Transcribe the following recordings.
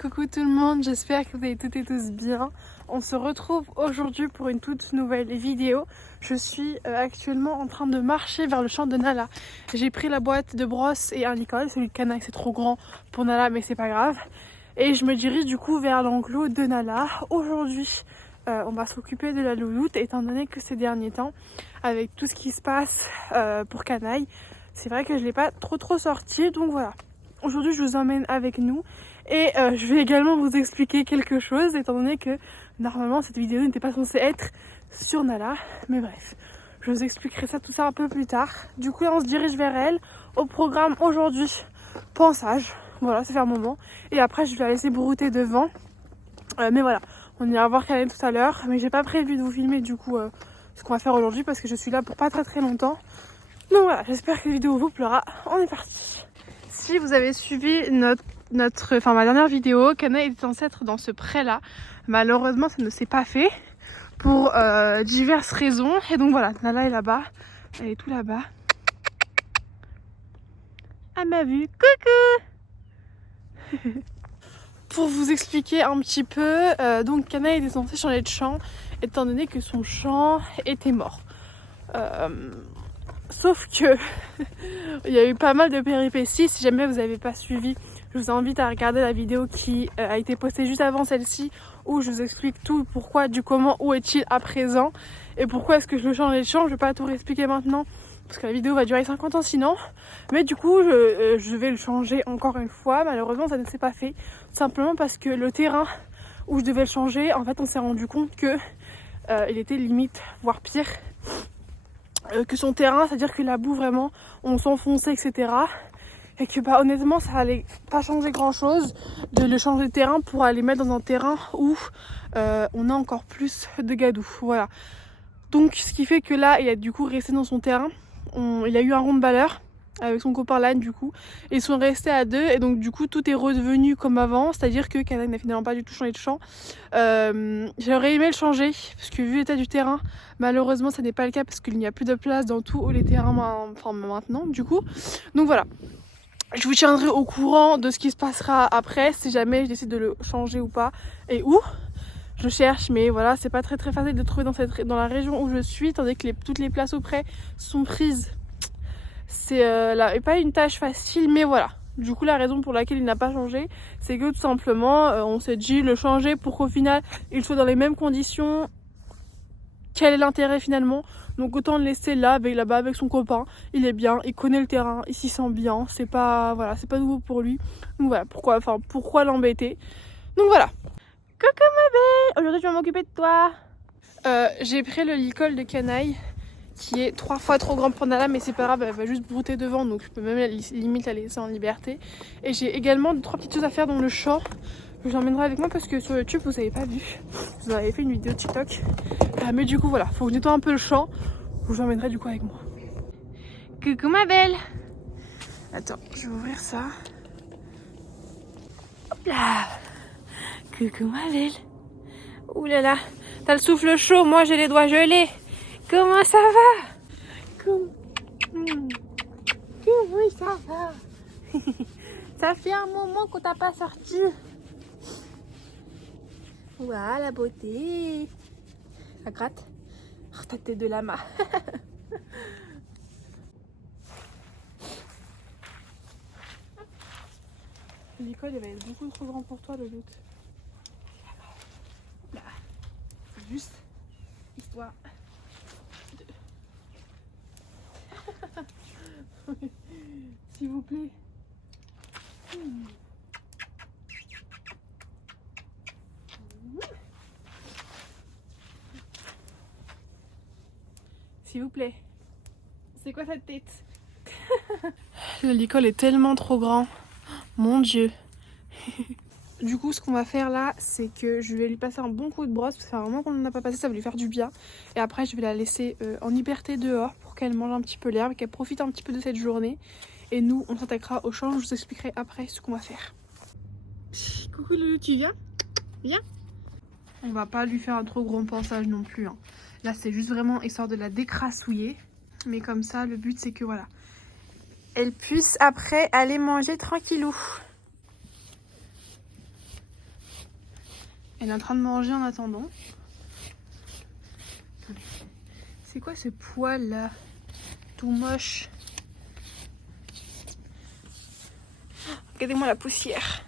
Coucou tout le monde, j'espère que vous allez toutes et tous bien. On se retrouve aujourd'hui pour une toute nouvelle vidéo. Je suis actuellement en train de marcher vers le champ de Nala. J'ai pris la boîte de brosse et un licol, celui de canaille c'est trop grand pour Nala mais c'est pas grave. Et je me dirige du coup vers l'enclos de Nala. Aujourd'hui on va s'occuper de la louloute étant donné que ces derniers temps, avec tout ce qui se passe pour canaille, c'est vrai que je l'ai pas trop sorti, donc voilà. Aujourd'hui je vous emmène avec nous et je vais également vous expliquer quelque chose étant donné que normalement cette vidéo n'était pas censée être sur Nala, mais bref, je vous expliquerai tout ça un peu plus tard. Du coup là on se dirige vers elle. Au programme aujourd'hui, pansage, voilà ça fait un moment, et après je vais la laisser brouter devant, mais voilà, on ira voir Kanaï tout à l'heure, mais j'ai pas prévu de vous filmer du coup ce qu'on va faire aujourd'hui parce que je suis là pour pas très longtemps. Donc voilà, j'espère que la vidéo vous plaira, on est parti. Si vous avez suivi ma dernière vidéo, Kanaï était censée être dans ce pré là. Malheureusement ça ne s'est pas fait pour diverses raisons. Et donc voilà, Nala est là-bas, elle est tout là-bas. À ma vue, coucou. Pour vous expliquer un petit peu, donc Kanaï était censée changer de champ étant donné que son champ était mort. Sauf que il y a eu pas mal de péripéties. Si jamais vous n'avez pas suivi, je vous invite à regarder la vidéo qui a été postée juste avant celle-ci, où je vous explique tout, pourquoi, du comment, où est-il à présent et pourquoi est-ce que je veux changer de champ. Je vais pas tout réexpliquer maintenant parce que la vidéo va durer 50 ans sinon, mais du coup je vais le changer encore une fois. Malheureusement ça ne s'est pas fait, simplement parce que le terrain où je devais le changer, en fait on s'est rendu compte que il était limite, voire pire que son terrain, c'est-à-dire que la boue vraiment on s'enfonçait etc, et que bah honnêtement ça allait pas changer grand chose de le changer de terrain pour aller mettre dans un terrain où on a encore plus de gadou, voilà. Donc ce qui fait que là il a du coup resté dans son terrain, il a eu un rond-de-balleur avec son copain Lan du coup, et ils sont restés à deux, et donc du coup tout est redevenu comme avant, c'est à dire que Kanaï n'a finalement pas du tout changé de champ. J'aurais aimé le changer parce que vu l'état du terrain, malheureusement ça n'est pas le cas parce qu'il n'y a plus de place dans tous les terrains maintenant du coup. Donc voilà, je vous tiendrai au courant de ce qui se passera après si jamais je décide de le changer ou pas, et où je cherche, mais voilà, c'est pas très facile de trouver dans la région où je suis, tandis que toutes les places auprès sont prises. C'est pas une tâche facile, mais voilà. Du coup, la raison pour laquelle il n'a pas changé, c'est que tout simplement, on s'est dit le changer pour qu'au final, il soit dans les mêmes conditions. Quel est l'intérêt finalement? Donc autant le laisser là-bas avec son copain. Il est bien, il connaît le terrain, il s'y sent bien. C'est pas nouveau pour lui. Donc voilà, pourquoi l'embêter? Donc voilà. Coucou ma belle, aujourd'hui je vais m'occuper de toi. J'ai pris le licol de canaille qui est 3 fois trop grand pour Nala, mais c'est pas grave, elle va juste brouter devant, donc je peux même limite la laisser en liberté. Et j'ai également 2-3 petites choses à faire dans le champ. Je vous emmènerai avec moi parce que sur YouTube vous avez pas vu. Je vous avais fait une vidéo TikTok. Mais du coup voilà, faut que je nettoie un peu le champ. Je vous emmènerai du coup avec moi. Coucou ma belle. Attends, je vais ouvrir ça. Hop là. Coucou ma belle. Ouh là là, t'as le souffle chaud, moi j'ai les doigts gelés. Comment ça va? Comment ça va? Ça fait un moment qu'on t'a pas sorti. Voilà la beauté. Ça gratte. Oh, ta tête de lama. L'école elle va être beaucoup trop grand pour toi, le doute. Là. C'est juste histoire. S'il vous plaît. S'il vous plaît. C'est quoi cette tête? Le licol est tellement trop grand. Mon Dieu. Du coup, ce qu'on va faire là, c'est que je vais lui passer un bon coup de brosse. Parce que ça fait un moment qu'on n'en a pas passé, ça va lui faire du bien. Et après, je vais la laisser en liberté dehors pour qu'elle mange un petit peu l'herbe, qu'elle profite un petit peu de cette journée. Et nous, on s'attaquera au champ. Je vous expliquerai après ce qu'on va faire. Coucou Loulou, tu viens? Viens. On va pas lui faire un trop gros pansage non plus, hein. Là, c'est juste vraiment histoire de la décrassouiller. Mais comme ça, le but, c'est que voilà, elle puisse après aller manger tranquillou. Elle est en train de manger en attendant. C'est quoi ce poil là? Tout moche. Regardez-moi la poussière.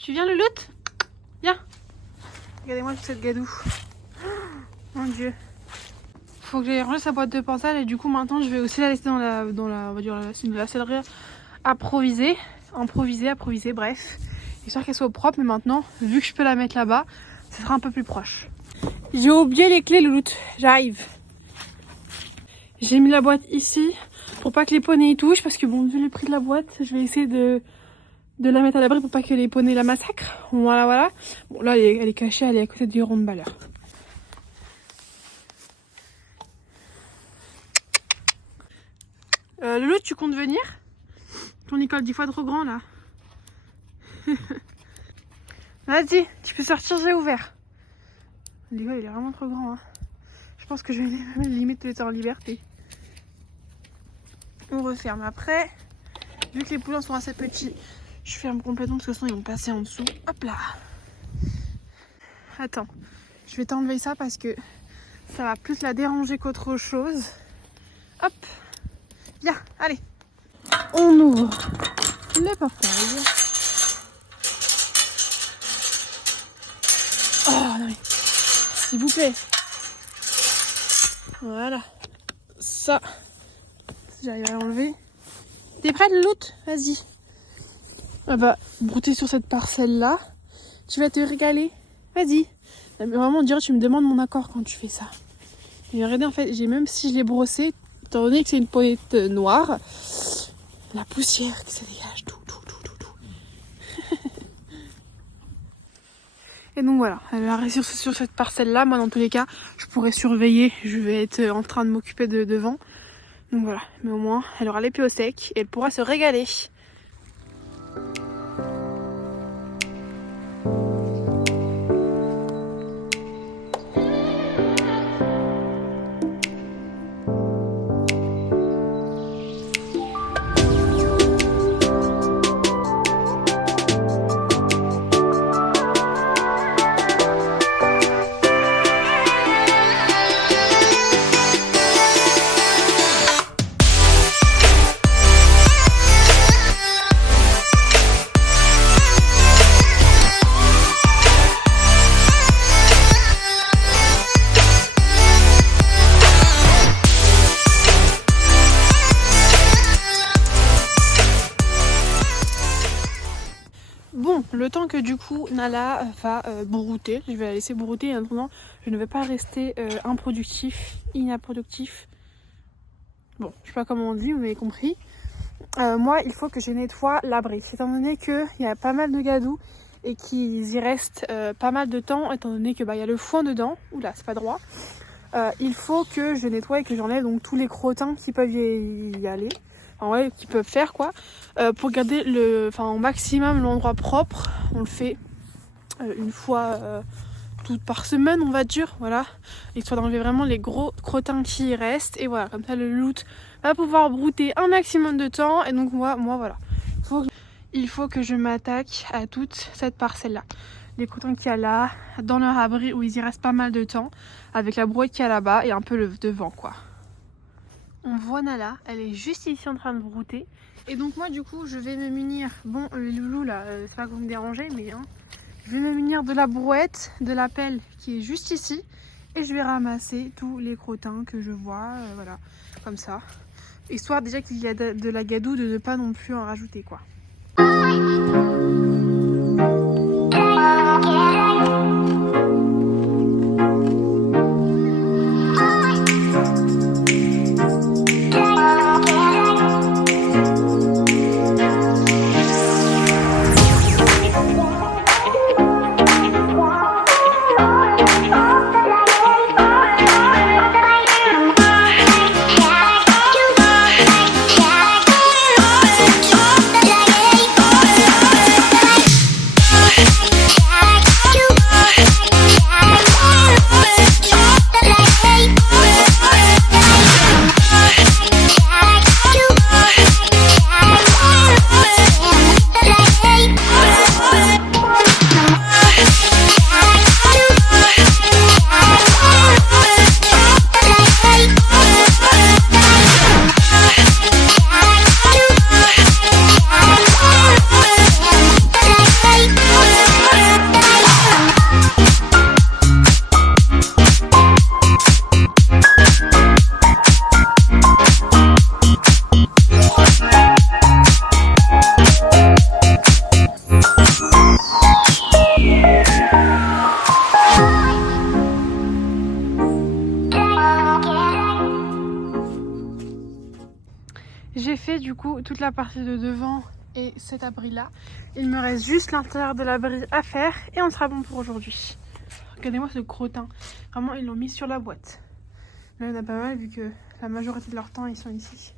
Tu viens, Louloute? Viens. Regardez-moi toute cette gadoue. Oh, mon Dieu. Faut que j'aille ranger sa boîte de pantal et du coup maintenant je vais aussi la laisser dans la on va dire la sellerie improvisée, bref. Histoire qu'elle soit propre, mais maintenant, vu que je peux la mettre là-bas, ce sera un peu plus proche. J'ai oublié les clés, Louloute. J'arrive. J'ai mis la boîte ici pour pas que les poneys y touchent parce que bon, vu le prix de la boîte, je vais essayer de la mettre à l'abri pour pas que les poneys la massacrent. Voilà, voilà. Bon, là, elle est cachée, elle est à côté du rond de balleur. Loulou, tu comptes venir? Ton école 10 fois trop grand, là. Vas-y, tu peux sortir, j'ai ouvert. L'école, il est vraiment trop grand, hein. Je pense que je vais limite te laisser en liberté. On referme après. Vu que les poulains sont assez petits, je ferme complètement parce que sinon ils vont passer en dessous. Hop là. Attends, je vais t'enlever ça parce que ça va plus la déranger qu'autre chose. Hop. Viens, allez. On ouvre le portail. Oh non mais, s'il vous plaît. Voilà. Ça, si j'arrive à l'enlever. T'es prête, Louloute? Vas-y. On va brouter sur cette parcelle-là. Tu vas te régaler. Vas-y. Mais vraiment, on dirait que tu me demandes mon accord quand tu fais ça. Et regardez, en fait, même si je l'ai brossé, étant donné que c'est une poinette noire, la poussière que ça dégage, tout. Et donc voilà, elle va rester sur cette parcelle-là. Moi, dans tous les cas, je pourrais surveiller. Je vais être en train de m'occuper de devant. Donc voilà, mais au moins, elle aura les pieds au sec et elle pourra se régaler. Bon, le temps que du coup Nala va brouter, je vais la laisser brouter et en attendant je ne vais pas rester inapproductif. Bon, je sais pas comment on dit, vous m'avez compris. Moi, il faut que je nettoie l'abri, étant donné qu'il y a pas mal de gadous et qu'ils y restent pas mal de temps, étant donné que y a le foin dedans. Oula, c'est pas droit. Il faut que je nettoie et que j'enlève donc tous les crottins qui peuvent y aller. Enfin, ouais, qui peuvent faire quoi. Pour garder au maximum l'endroit propre, on le fait une fois toute par semaine, on va dire, voilà, histoire d'enlever vraiment les gros crottins qui y restent. Et voilà, comme ça le loot va pouvoir brouter un maximum de temps. Et donc moi voilà, il faut que je m'attaque à toute cette parcelle là. Les crottins qu'il y a là, dans leur abri où ils y restent pas mal de temps, avec la brouette qu'il y a là-bas et un peu le devant quoi. On voit Nala, elle est juste ici en train de brouter. Et donc moi du coup je vais me munir, bon les loulous là, c'est pas que vous me dérangez mais je vais me munir de la brouette, de la pelle qui est juste ici. Et je vais ramasser tous les crottins que je vois, voilà, comme ça. Histoire déjà qu'il y a de la gadoue de ne pas non plus en rajouter quoi. du coup toute la partie de devant et cet abri là. Il me reste juste l'intérieur de l'abri à faire et on sera bon pour aujourd'hui. Regardez-moi ce crottin, vraiment ils l'ont mis sur la boîte. Là il y en a pas mal vu que la majorité de leur temps ils sont ici.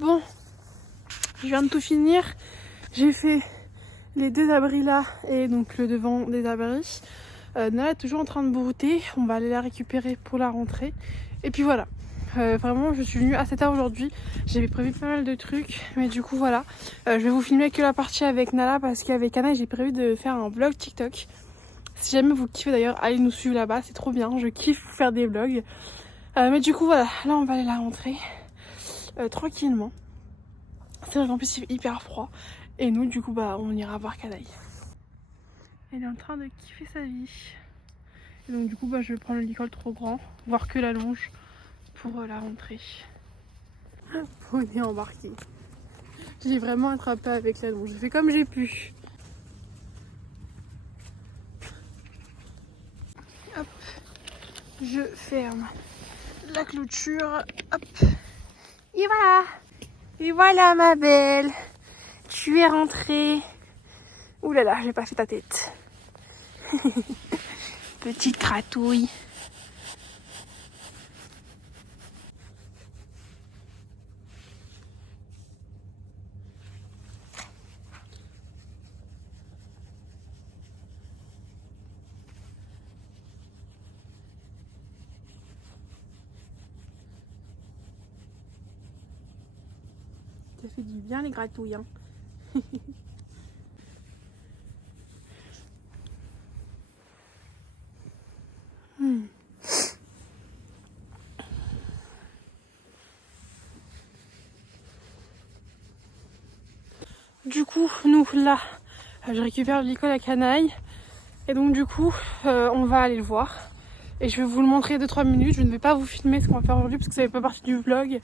Bon, je viens de tout finir. J'ai fait les deux abris là et donc le devant des abris. Nala est toujours en train de brouter. On va aller la récupérer pour la rentrée. Et puis voilà. Vraiment, je suis venue à cette heure aujourd'hui. J'avais prévu pas mal de trucs, mais du coup voilà. Je vais vous filmer que la partie avec Nala parce qu'avec Anna j'ai prévu de faire un vlog TikTok. Si jamais vous kiffez d'ailleurs, allez nous suivre là-bas, c'est trop bien. Je kiffe faire des vlogs. Mais du coup voilà, là on va aller la rentrer. Tranquillement. C'est vrai qu'en plus il fait hyper froid. Et nous du coup bah on ira voir Canaille. Elle est en train de kiffer sa vie. Et donc du coup bah je vais prendre le licol trop grand, voire que la longe pour la rentrée. Poney embarqué. Je l'ai vraiment attrapé avec la longe. J'ai fait comme j'ai pu. Hop. Je ferme la clôture. Hop. Et voilà. Et voilà ma belle. Tu es rentrée. Ouh là là, j'ai pas fait ta tête. Petite cratouille. Ça fait du bien les gratouilles. Hein. Du coup, nous là, je récupère le licol à Canaille. Et donc du coup, on va aller le voir. Et je vais vous le montrer 2-3 minutes. Je ne vais pas vous filmer ce qu'on va faire aujourd'hui parce que ça fait pas partie du vlog.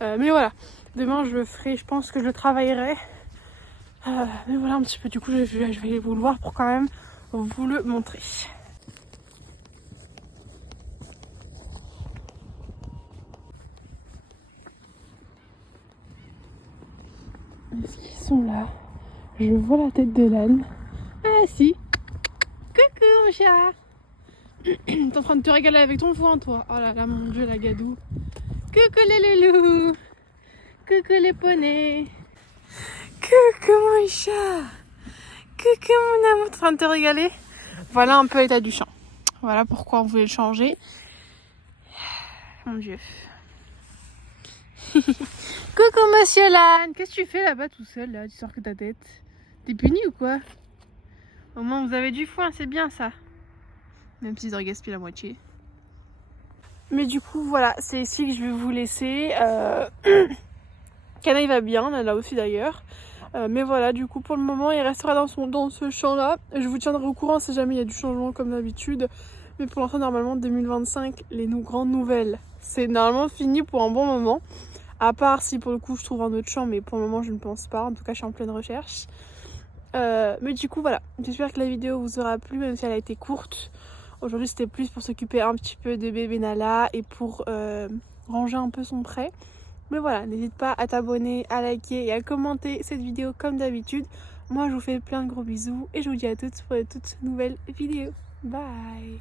Mais voilà, demain je le ferai, je pense que je le travaillerai. Mais voilà un petit peu, du coup je vais vous le voir pour quand même vous le montrer. Est-ce qu'ils sont là? Je vois la tête de l'âne. Ah si. Coucou mon chat. T'es en train de te régaler avec ton foin toi. Oh là là mon dieu la gadou. Coucou les loulous. Coucou les poneys. Coucou mon chat. Coucou mon amour. T'es en train de te régaler? Voilà un peu l'état du champ. Voilà pourquoi on voulait le changer. Mon dieu. Coucou monsieur l'âne. Qu'est-ce que tu fais là-bas tout seul là? Tu sors que ta tête. T'es puni ou quoi? Au moins vous avez du foin, c'est bien ça. Même s'ils en gaspillent la moitié. Mais du coup voilà, c'est ici que je vais vous laisser. Canaille va bien, là aussi d'ailleurs. Mais voilà, du coup pour le moment il restera dans ce champ là. Je vous tiendrai au courant si jamais il y a du changement comme d'habitude. Mais pour l'instant normalement 2025, les grandes nouvelles, c'est normalement fini pour un bon moment. À part si pour le coup je trouve un autre champ, mais pour le moment je ne pense pas. En tout cas je suis en pleine recherche. Mais du coup voilà, j'espère que la vidéo vous aura plu même si elle a été courte. Aujourd'hui c'était plus pour s'occuper un petit peu de bébé Nala et pour ranger un peu son prêt. Mais voilà, n'hésite pas à t'abonner, à liker et à commenter cette vidéo comme d'habitude. Moi je vous fais plein de gros bisous et je vous dis à toutes pour de toutes nouvelles vidéos. Bye.